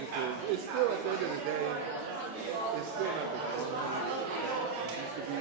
because it's still at the end of the day, it's still not the same. It used to be.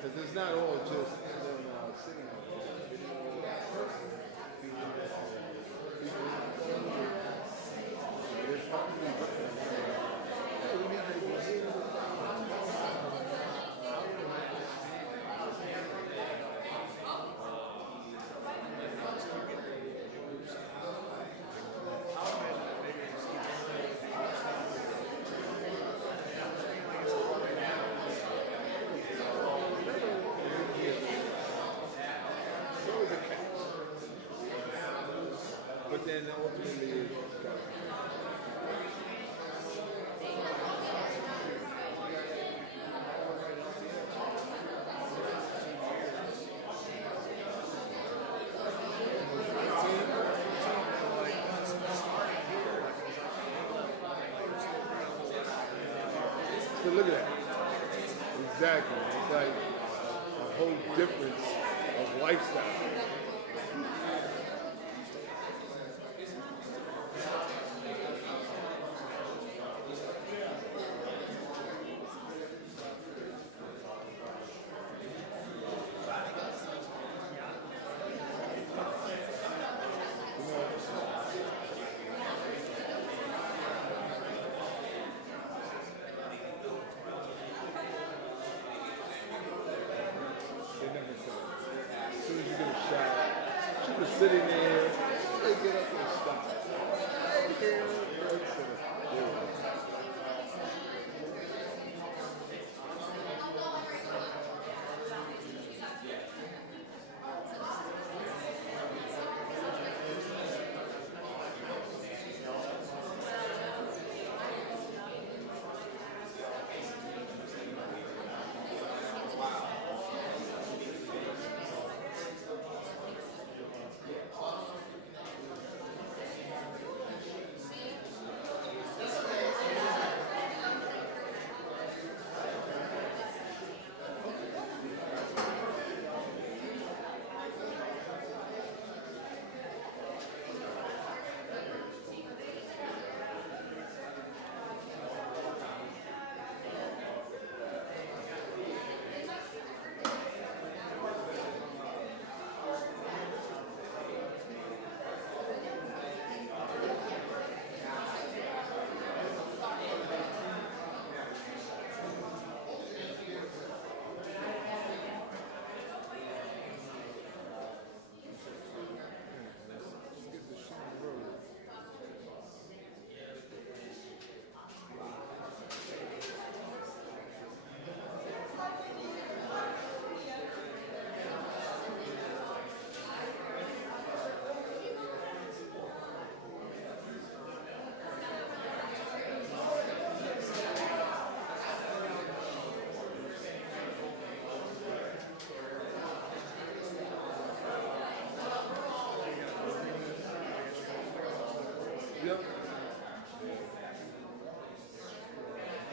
Because it's not all just them sitting there. But then ultimately it's so look at that. Exactly. It's like a whole difference of lifestyle. As soon as you get a shot.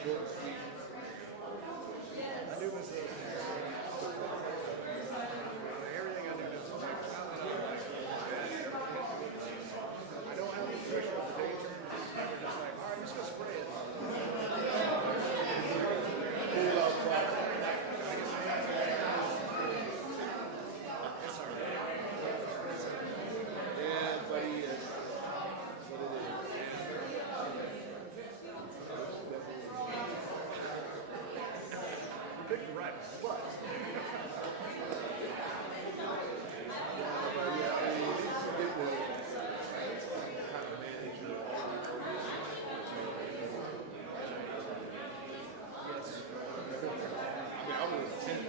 short and sweet. I knew it was everything I knew was like, I don't have any pressure of the day term. It's never just like, all right, let's go spray it. Cool out process. Yeah, buddy, that's what it is. You picked the right one. But yeah, I mean, at least you get to kind of manage your own. Yes. I mean, I was 10.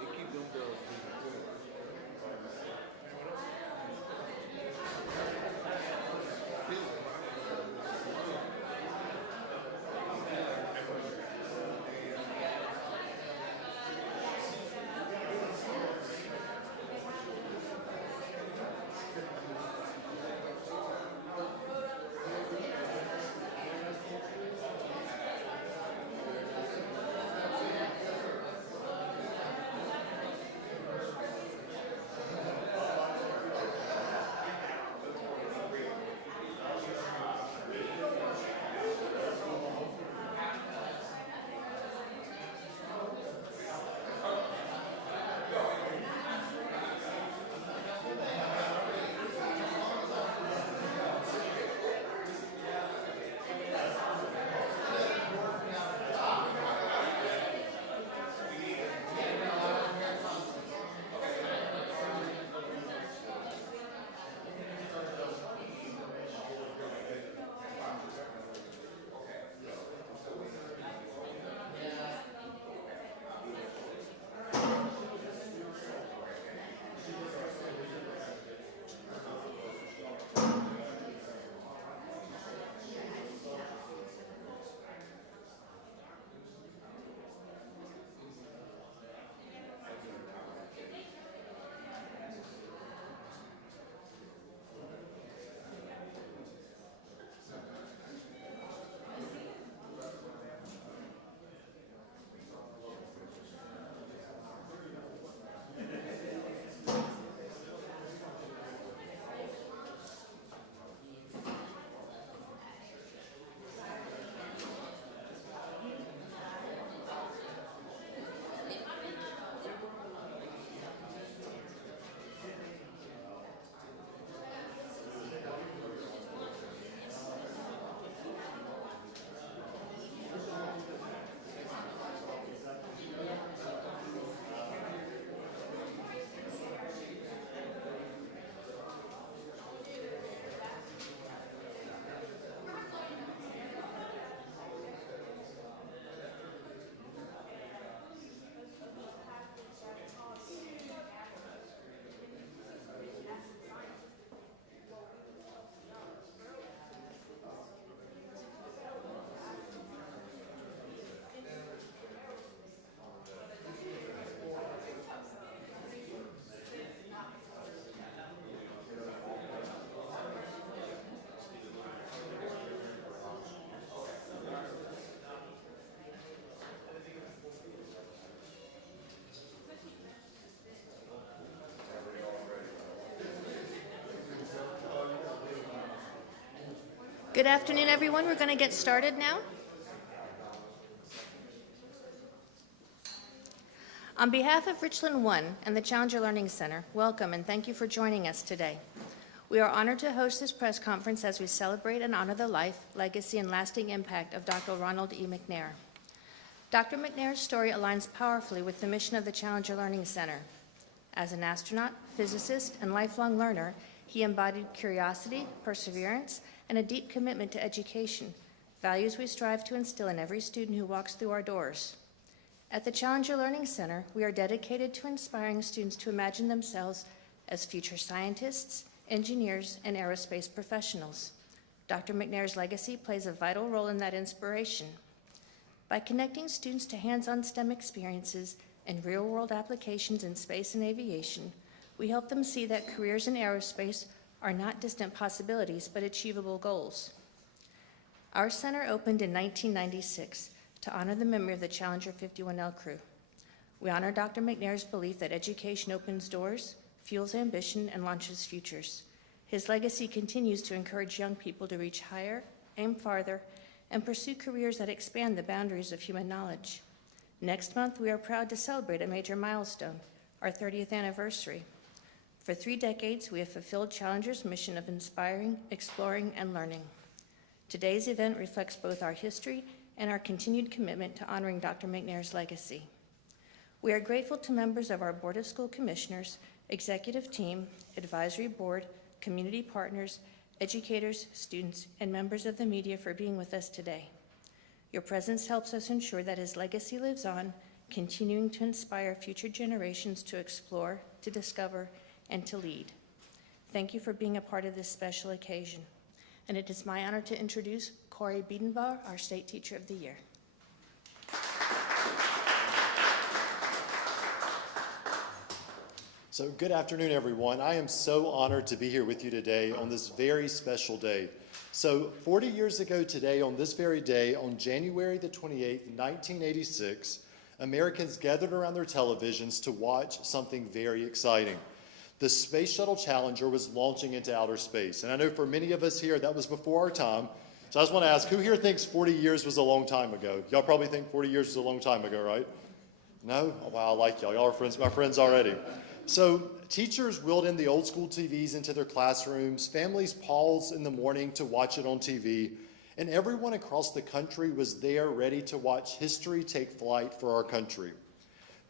They keep them girls moving forward. Good afternoon, everyone. We're going to get started now. On behalf of Richland One and the Challenger Learning Center, welcome and thank you for joining us today. We are honored to host this press conference as we celebrate and honor the life, legacy, and lasting impact of Dr. Ronald E. McNair. Dr. McNair's story aligns powerfully with the mission of the Challenger Learning Center. As an astronaut, physicist, and lifelong learner, he embodied curiosity, perseverance, and a deep commitment to education, values we strive to instill in every student who walks through our doors. At the Challenger Learning Center, we are dedicated to inspiring students to imagine themselves as future scientists, engineers, and aerospace professionals. Dr. McNair's legacy plays a vital role in that inspiration. By connecting students to hands-on STEM experiences and real-world applications in space and aviation, we help them see that careers in aerospace are not distant possibilities, but achievable goals. Our center opened in 1996 to honor the memory of the Challenger 51L crew. We honor Dr. McNair's belief that education opens doors, fuels ambition, and launches futures. His legacy continues to encourage young people to reach higher, aim farther, and pursue careers that expand the boundaries of human knowledge. Next month, we are proud to celebrate a major milestone, our 30th anniversary. For 3 decades, we have fulfilled Challenger's mission of inspiring, exploring, and learning. Today's event reflects both our history and our continued commitment to honoring Dr. McNair's legacy. We are grateful to members of our Board of School Commissioners, executive team, advisory board, community partners, educators, students, and members of the media for being with us today. Your presence helps us ensure that his legacy lives on, continuing to inspire future generations to explore, to discover, and to lead. Thank you for being a part of this special occasion. And it is my honor to introduce Corey Biedenbauer, our State Teacher of the Year. So good afternoon, everyone. I am so honored to be here with you today on this very special day. So 40 years ago today, on this very day, on January the 28th, 1986, Americans gathered around their televisions to watch something very exciting. The Space Shuttle Challenger was launching into outer space. And I know for many of us here, that was before our time. So I just want to ask, who here thinks 40 years was a long time ago? Y'all probably think 40 years was a long time ago, right? No? Oh, wow, I like y'all. Y'all are friends, my friends already. So teachers wheeled in the old school TVs into their classrooms, families paused in the morning to watch it on TV, and everyone across the country was there ready to watch history take flight for our country.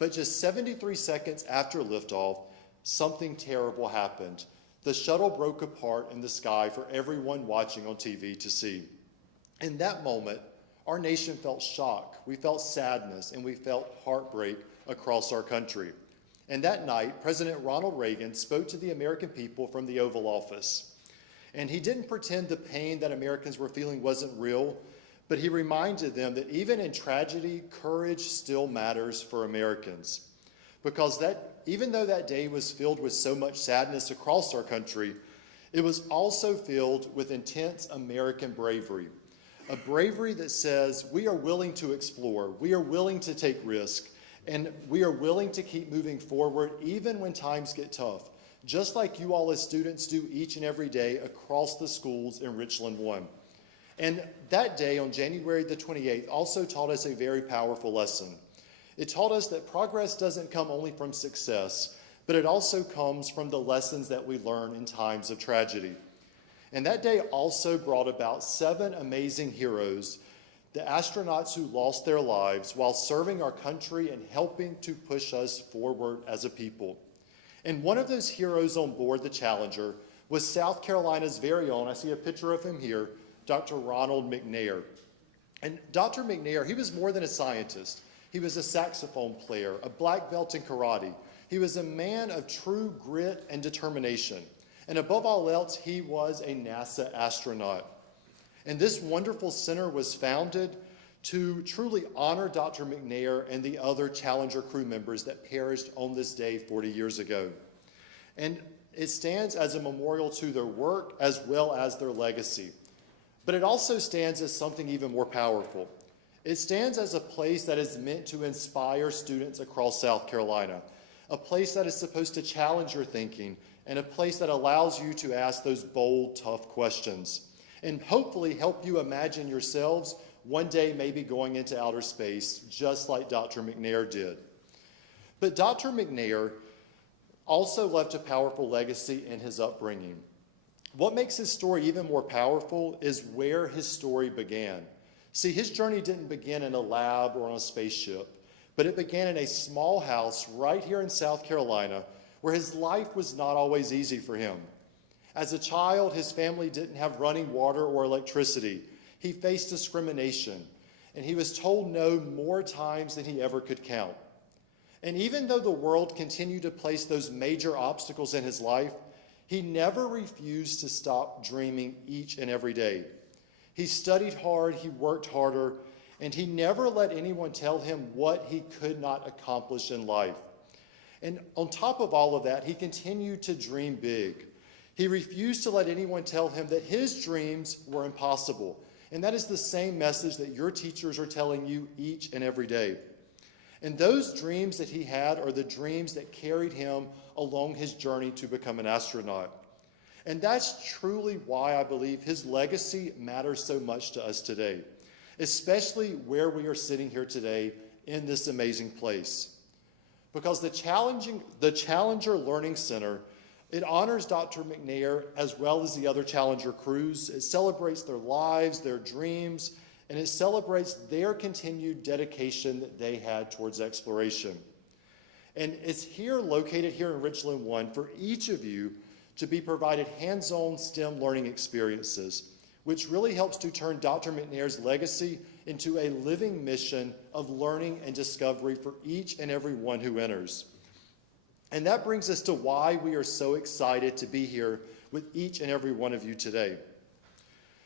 But just 73 seconds after liftoff, something terrible happened. The shuttle broke apart in the sky for everyone watching on TV to see. In that moment, our nation felt shock, we felt sadness, and we felt heartbreak across our country. And that night, President Ronald Reagan spoke to the American people from the Oval Office. And he didn't pretend the pain that Americans were feeling wasn't real, but he reminded them that even in tragedy, courage still matters for Americans. Because even though that day was filled with so much sadness across our country, it was also filled with intense American bravery. A bravery that says we are willing to explore, we are willing to take risks, and we are willing to keep moving forward even when times get tough, just like you all as students do each and every day across the schools in Richland 1. And that day on January the 28th also taught us a very powerful lesson. It taught us that progress doesn't come only from success, but it also comes from the lessons that we learn in times of tragedy. And that day also brought about 7 amazing heroes, the astronauts who lost their lives while serving our country and helping to push us forward as a people. And one of those heroes on board the Challenger was South Carolina's very own, I see a picture of him here, Dr. Ronald McNair. And Dr. McNair, he was more than a scientist. He was a saxophone player, a black belt in karate. He was a man of true grit and determination. And above all else, he was a NASA astronaut. And this wonderful center was founded to truly honor Dr. McNair and the other Challenger crew members that perished on this day 40 years ago. And it stands as a memorial to their work as well as their legacy. But it also stands as something even more powerful. It stands as a place that is meant to inspire students across South Carolina, a place that is supposed to challenge your thinking, and a place that allows you to ask those bold, tough questions, and hopefully help you imagine yourselves one day maybe going into outer space, just like Dr. McNair did. But Dr. McNair also left a powerful legacy in his upbringing. What makes his story even more powerful is where his story began. See, his journey didn't begin in a lab or on a spaceship, but it began in a small house right here in South Carolina where his life was not always easy for him. As a child, his family didn't have running water or electricity. He faced discrimination, and he was told no more times than he ever could count. And even though the world continued to place those major obstacles in his life, he never refused to stop dreaming each and every day. He studied hard, he worked harder, and he never let anyone tell him what he could not accomplish in life. And on top of all of that, he continued to dream big. He refused to let anyone tell him that his dreams were impossible. And that is the same message that your teachers are telling you each and every day. And those dreams that he had are the dreams that carried him along his journey to become an astronaut. And that's truly why I believe his legacy matters so much to us today, especially where we are sitting here today in this amazing place. Because the Challenger Learning Center, it honors Dr. McNair as well as the other Challenger crews. It celebrates their lives, their dreams, and it celebrates their continued dedication that they had towards exploration. And it's here, located here in Richland 1, for each of you to be provided hands-on STEM learning experiences, which really helps to turn Dr. McNair's legacy into a living mission of learning and discovery for each and every one who enters. And that brings us to why we are so excited to be here with each and every one of you today.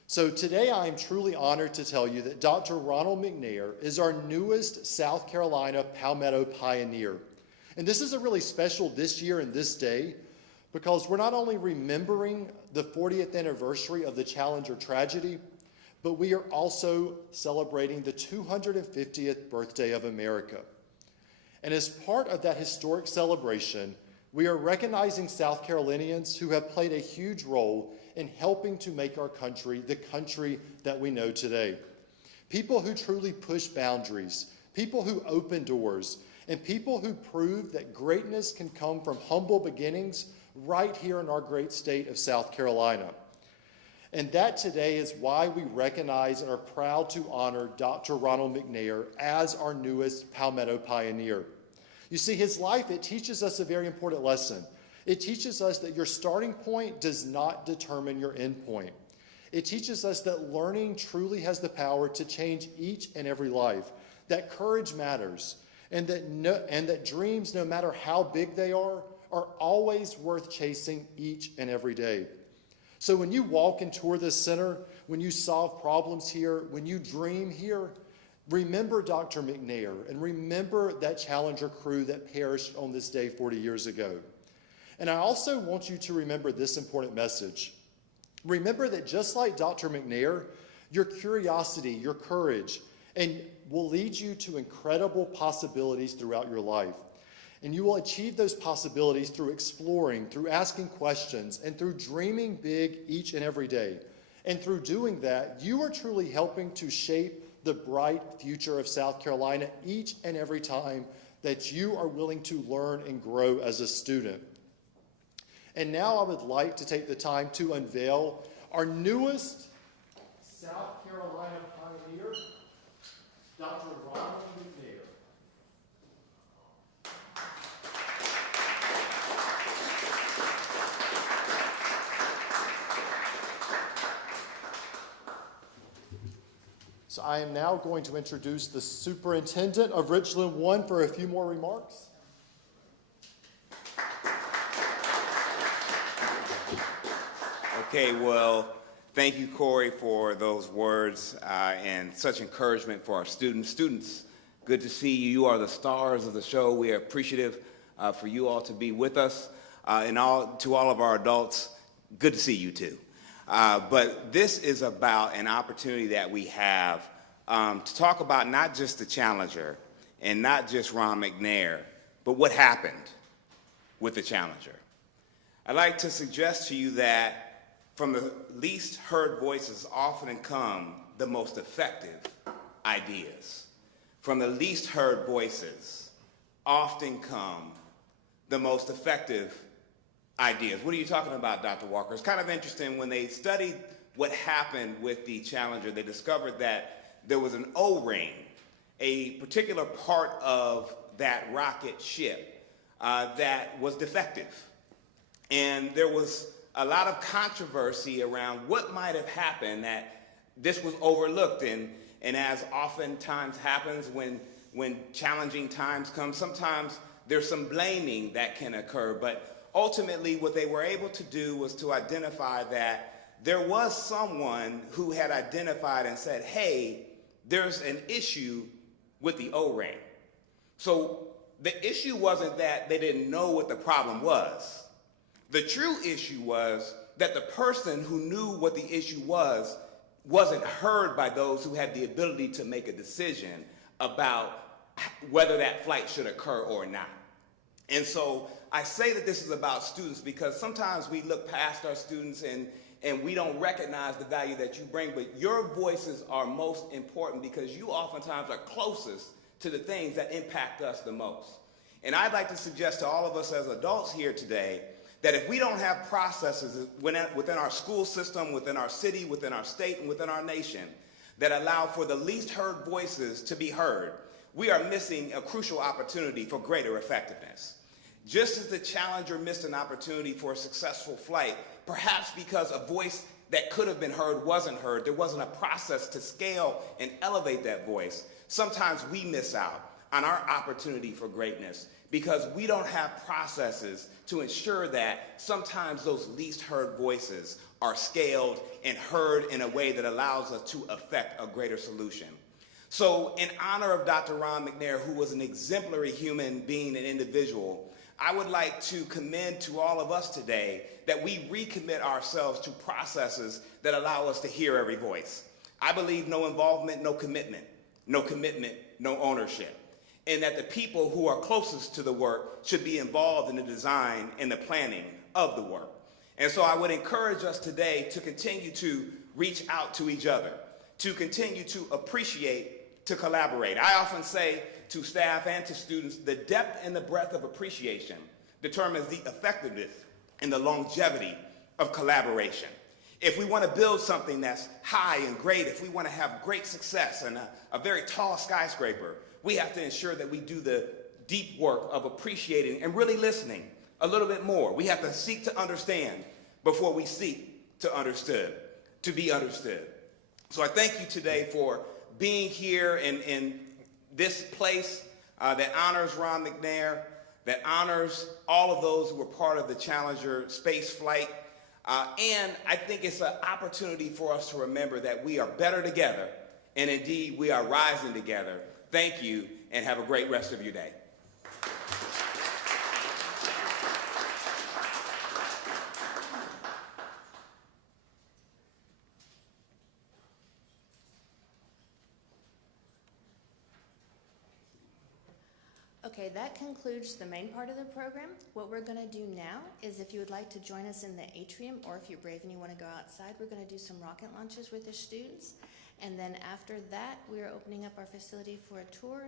So today I am truly honored to tell you that Dr. Ronald McNair is our newest South Carolina Palmetto Pioneer. And this is a really special this year and this day because we're not only remembering the 40th anniversary of the Challenger tragedy, but we are also celebrating the 250th birthday of America. And as part of that historic celebration, we are recognizing South Carolinians who have played a huge role in helping to make our country the country that we know today. People who truly push boundaries, people who open doors, and people who prove that greatness can come from humble beginnings right here in our great state of South Carolina. And that today is why we recognize and are proud to honor Dr. Ronald McNair as our newest Palmetto Pioneer. You see, his life, it teaches us a very important lesson. It teaches us that your starting point does not determine your end point. It teaches us that learning truly has the power to change each and every life, that courage matters, and that dreams, no matter how big they are always worth chasing each and every day. So when you walk and tour this center, when you solve problems here, when you dream here, remember Dr. McNair and remember that Challenger crew that perished on this day 40 years ago. And I also want you to remember this important message. Remember that just like Dr. McNair, your curiosity, your courage, and will lead you to incredible possibilities throughout your life. And you will achieve those possibilities through exploring, through asking questions, and through dreaming big each and every day. And through doing that, you are truly helping to shape the bright future of South Carolina each and every time that you are willing to learn and grow as a student. And now I would like to take the time to unveil our newest South Carolina pioneer, Dr. Ronald McNair. So I am now going to introduce the superintendent of Richland 1 for a few more remarks. Okay, well, thank you, Corey, for those words and such encouragement for our students. Students, good to see you. You are the stars of the show. We are appreciative for you all to be with us. And to all of our adults, good to see you too. But this is about an opportunity that we have to talk about not just the Challenger and not just Ron McNair, but what happened with the Challenger. I'd like to suggest to you that from the least heard voices often come the most effective ideas. From the least heard voices often come the most effective ideas. What are you talking about, Dr. Walker? It's kind of interesting. When they studied what happened with the Challenger, they discovered that there was an O-ring, a particular part of that rocket ship that was defective. And there was a lot of controversy around what might have happened, that this was overlooked. And as oftentimes happens when challenging times come, sometimes there's some blaming that can occur. But ultimately, what they were able to do was to identify that there was someone who had identified and said, hey, there's an issue with the O-ring. So the issue wasn't that they didn't know what the problem was. The true issue was that the person who knew what the issue was wasn't heard by those who had the ability to make a decision about whether that flight should occur or not. And so I say that this is about students because sometimes we look past our students and we don't recognize the value that you bring, but your voices are most important because you oftentimes are closest to the things that impact us the most. And I'd like to suggest to all of us as adults here today that if we don't have processes within our school system, within our city, within our state, and within our nation that allow for the least heard voices to be heard, we are missing a crucial opportunity for greater effectiveness. Just as the Challenger missed an opportunity for a successful flight, perhaps because a voice that could have been heard wasn't heard, there wasn't a process to scale and elevate that voice, sometimes we miss out on our opportunity for greatness because we don't have processes to ensure that sometimes those least heard voices are scaled and heard in a way that allows us to affect a greater solution. So in honor of Dr. Ron McNair, who was an exemplary human being and individual, I would like to commend to all of us today that we recommit ourselves to processes that allow us to hear every voice. I believe no involvement, no commitment, no ownership. And that the people who are closest to the work should be involved in the design and the planning of the work. And so I would encourage us today to continue to reach out to each other, to continue to appreciate, to collaborate. I often say to staff and to students, the depth and the breadth of appreciation determines the effectiveness and the longevity of collaboration. If we want to build something that's high and great, if we want to have great success and a very tall skyscraper, we have to ensure that we do the deep work of appreciating and really listening a little bit more. We have to seek to understand before we seek to be understood. So I thank you today for being here in this place that honors Ron McNair, that honors all of those who were part of the Challenger space flight. And I think it's an opportunity for us to remember that we are better together, and indeed we are rising together. Thank you, and have a great rest of your day. Okay, that concludes the main part of the program. What we're going to do now is if you would like to join us in the atrium, or if you're brave and you want to go outside, we're going to do some rocket launches with the students. And then after that, we are opening up our facility for a tour.